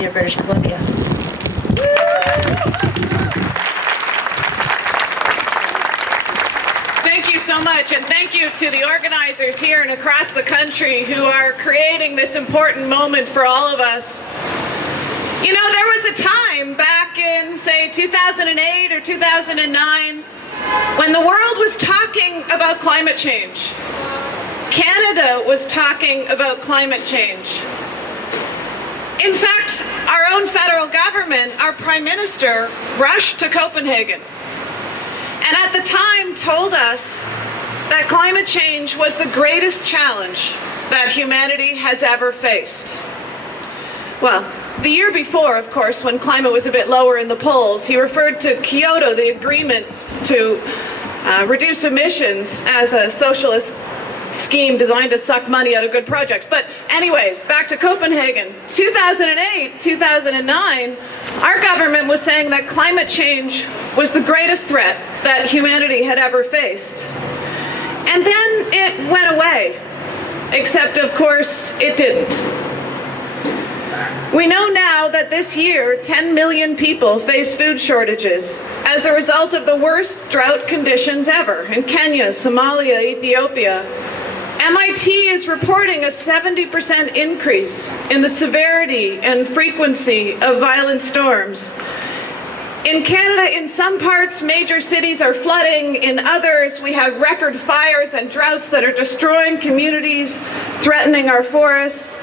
University of British Columbia. Thank you so much, and thank you to the organizers here and across the country who are creating this important moment for all of us. You know, there was a time back in, say, 2008 or 2009 when the world was talking about climate change. Canada was talking about climate change. In fact, our own federal government, our Prime Minister, rushed to Copenhagen and at the time told us that climate change was the greatest challenge that humanity has ever faced. Well, the year before, of course, when climate was a bit lower in the polls, he referred to Kyoto, the agreement to reduce emissions, as a socialist scheme designed to suck money out of good projects. But anyways, back to Copenhagen. 2008, 2009, our government was saying that climate change was the greatest threat that humanity had ever faced. And then it went away, except of course it didn't. We know now that this year 10 million people face food shortages as a result of the worst drought conditions ever in Kenya, Somalia, Ethiopia. MIT is reporting a 70% increase in the severity and frequency of violent storms. In Canada, in some parts, major cities are flooding. In others, we have record fires and droughts that are destroying communities, threatening our forests.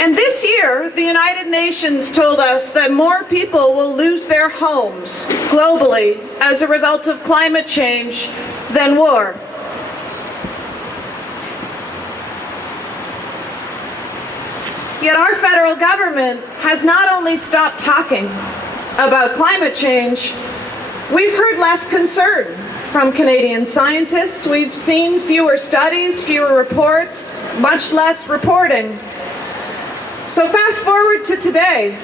And this year, the United Nations told us that more people will lose their homes globally as a result of climate change than war. Yet our federal government has not only stopped talking about climate change, we've heard less concern from Canadian scientists. We've seen fewer studies, fewer reports, much less reporting. So fast forward to today.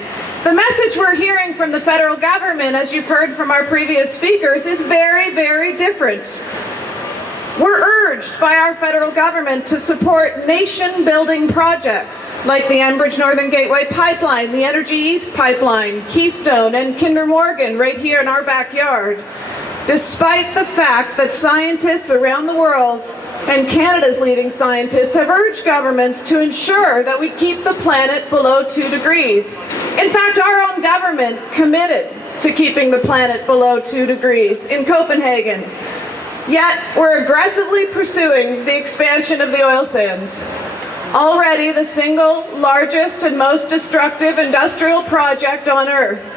The message we're hearing from the federal government, as you've heard from our previous speakers, is very, very different. We're urged by our federal government to support nation-building projects like the Enbridge Northern Gateway Pipeline, the Energy East Pipeline, Keystone, and Kinder Morgan right here in our backyard, despite the fact that scientists around the world and Canada's leading scientists have urged governments to ensure that we keep the planet below 2 degrees. In fact, our own government committed to keeping the planet below 2 degrees in Copenhagen. Yet, we're aggressively pursuing the expansion of the oil sands. Already the single largest and most destructive industrial project on Earth.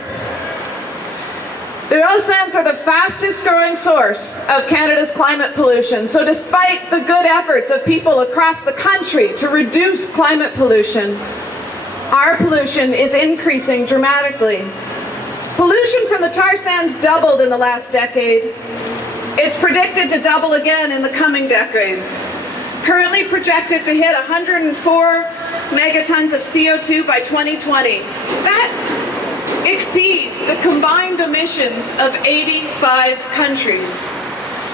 The oil sands are the fastest growing source of Canada's climate pollution. So despite the good efforts of people across the country to reduce climate pollution, our pollution is increasing dramatically. Pollution from the tar sands doubled in the last decade. It's predicted to double again in the coming decade. Currently projected to hit 104 megatons of CO2 by 2020. That exceeds the combined emissions of 85 countries.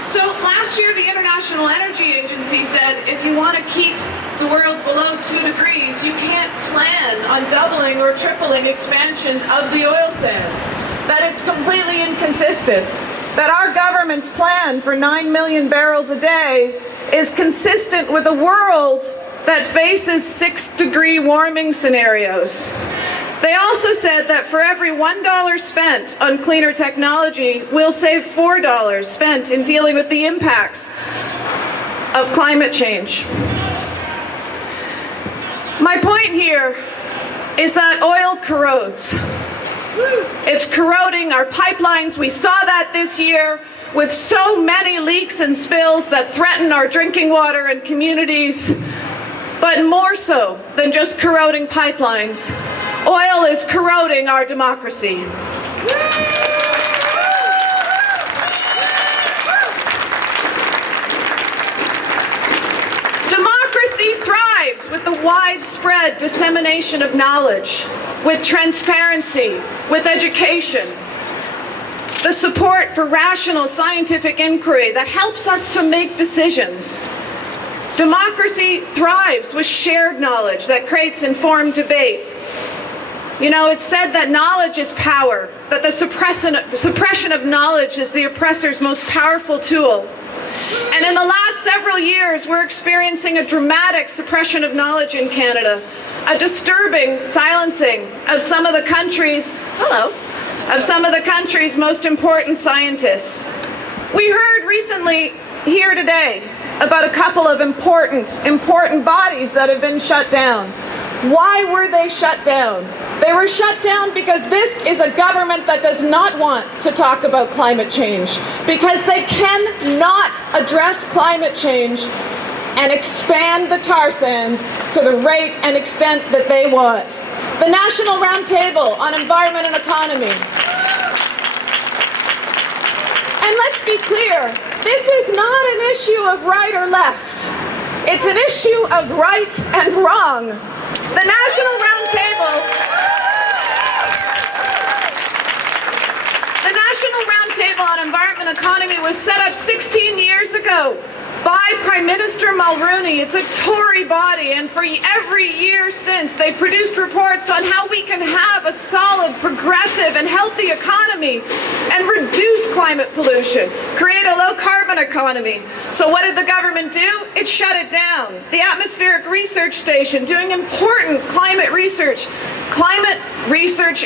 So last year, the International Energy Agency said if you want to keep the world below 2 degrees, you can't plan on doubling or tripling expansion of the oil sands. That it's completely inconsistent. That our government's plan for 9 million barrels a day is consistent with a world that faces 6-degree warming scenarios. They also said that for every $1 spent on cleaner technology, we'll save $4 spent in dealing with the impacts of climate change. My point here is that oil corrodes. It's corroding our pipelines. We saw that this year with so many leaks and spills that threaten our drinking water and communities. But more so than just corroding pipelines, oil is corroding our democracy. Democracy thrives with the widespread dissemination of knowledge, with transparency, with education, the support for rational scientific inquiry that helps us to make decisions. Democracy thrives with shared knowledge that creates informed debate. You know, it's said that knowledge is power, that the suppression of knowledge is the oppressor's most powerful tool. And in the last several years, we're experiencing a dramatic suppression of knowledge in Canada, a disturbing silencing of some of the country's, most important scientists. We heard recently here today about a couple of important bodies that have been shut down. Why were they shut down? They were shut down because this is a government that does not want to talk about climate change, because they cannot address climate change and expand the tar sands to the rate and extent that they want. The National Roundtable on Environment and Economy. And let's be clear, this is not an issue of right or left. It's an issue of right and wrong. The National Roundtable on Environment and Economy was set up 16 years ago by Prime Minister Mulroney. It's a Tory body, and for every year since, they've produced reports on how we can have a solid, progressive, and healthy economy and reduce climate pollution, create a low-carbon economy. So what did the government do? It shut it down. The Atmospheric Research Station, doing important climate research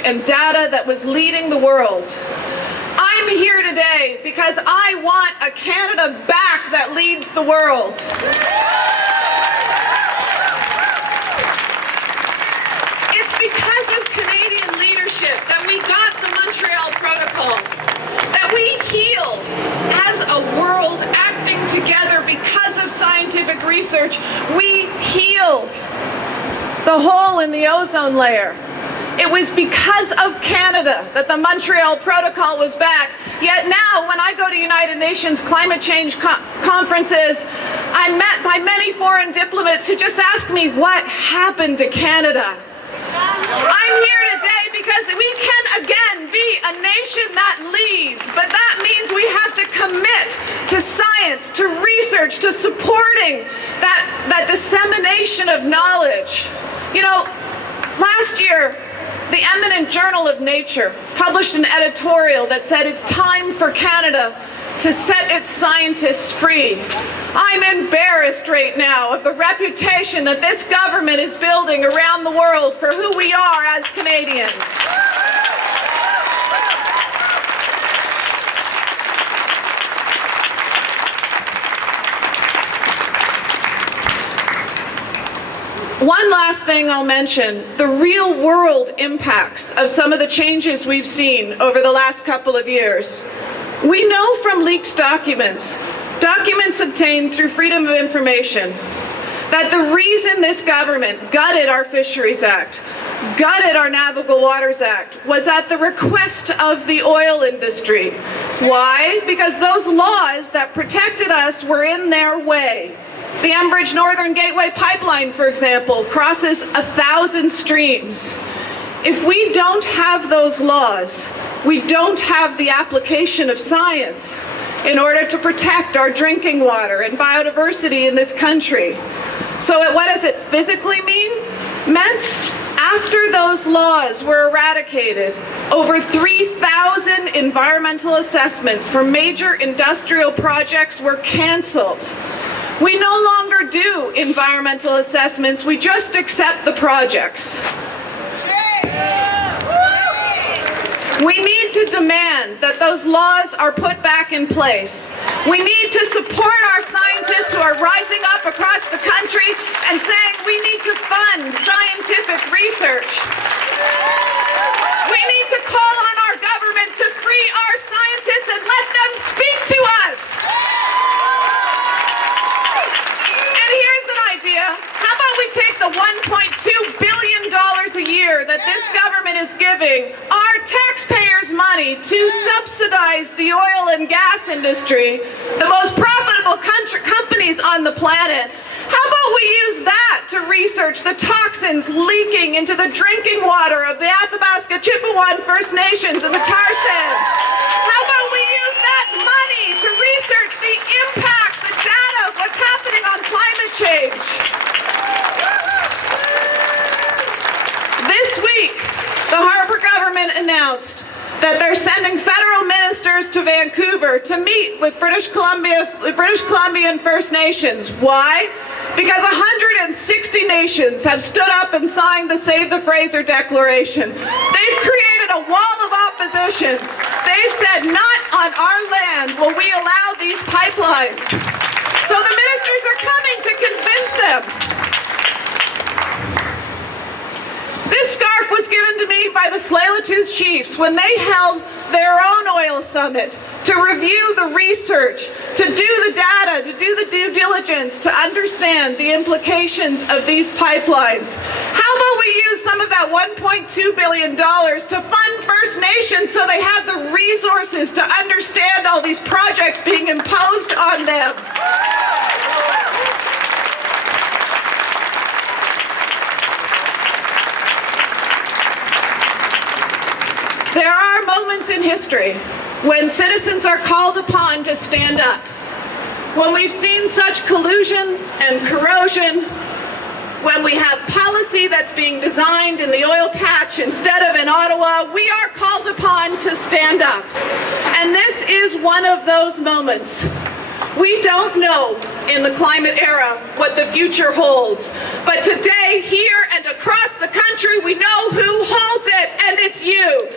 and data that was leading the world. I'm here today because I want a Canada back that leads the world. It's because of Canadian leadership that we got the Montreal Protocol, that we healed as a world acting together because of scientific research. We healed the hole in the ozone layer. It was because of Canada that the Montreal Protocol was back. Yet now, when I go to United Nations climate change conferences, I'm met by many foreign diplomats who just ask me, what happened to Canada? I'm here today because we can again be a nation that leads, but that means we have to commit to science, to research, to supporting that dissemination of knowledge. You know, last year, the eminent Journal of Nature published an editorial that said it's time for Canada to set its scientists free. I'm embarrassed right now of the reputation that this government is building around the world for who we are as Canadians. One last thing I'll mention, the real world impacts of some of the changes we've seen over the last couple of years. We know from leaked documents obtained through Freedom of Information, that the reason this government gutted our Fisheries Act, gutted our Navigable Waters Act, was at the request of the oil industry. Why? Because those laws that protected us were in their way. The Enbridge Northern Gateway Pipeline, for example, crosses 1,000 streams. If we don't have those laws, we don't have the application of science in order to protect our drinking water and biodiversity in this country. So what does it physically meant? After those laws were eradicated, over 3,000 environmental assessments for major industrial projects were canceled. We no longer do environmental assessments, we just accept the projects. We need to demand that those laws are put back in place. We need to support our scientists who are rising up across the country and saying we need to fund scientific research. We need to call on our government to free our scientists and let them speak to us. How about we take the $1.2 billion a year that this government is giving, our taxpayers' money, to subsidize the oil and gas industry, the most profitable companies on the planet. How about we use that to research the toxins leaking into the drinking water of the Athabasca Chippewa First Nations and the tar sands? How about we use that money to research the impacts, the data of what's happening on climate change? This week, announced that they're sending federal ministers to Vancouver to meet with British Columbian First Nations. Why? Because 160 nations have stood up and signed the Save the Fraser Declaration. They've created a wall of opposition. They've said, not on our land will we allow these pipelines. So the ministers are coming to convince them. This scarf was given to me by the Tsleil-Waututh chiefs when they held their own oil summit to review the research, to do the data, to do the due diligence, to understand the implications of these pipelines. How about we use some of that $1.2 billion to fund First Nations so they have the resources to understand all these projects being imposed on them? There are moments in history when citizens are called upon to stand up. When we've seen such collusion and corrosion, when we have policy that's being designed in the oil patch instead of in Ottawa, we are called upon to stand up. And this is one of those moments. We don't know in the climate era what the future holds. But today, here and across the country, we know who holds it, and it's you.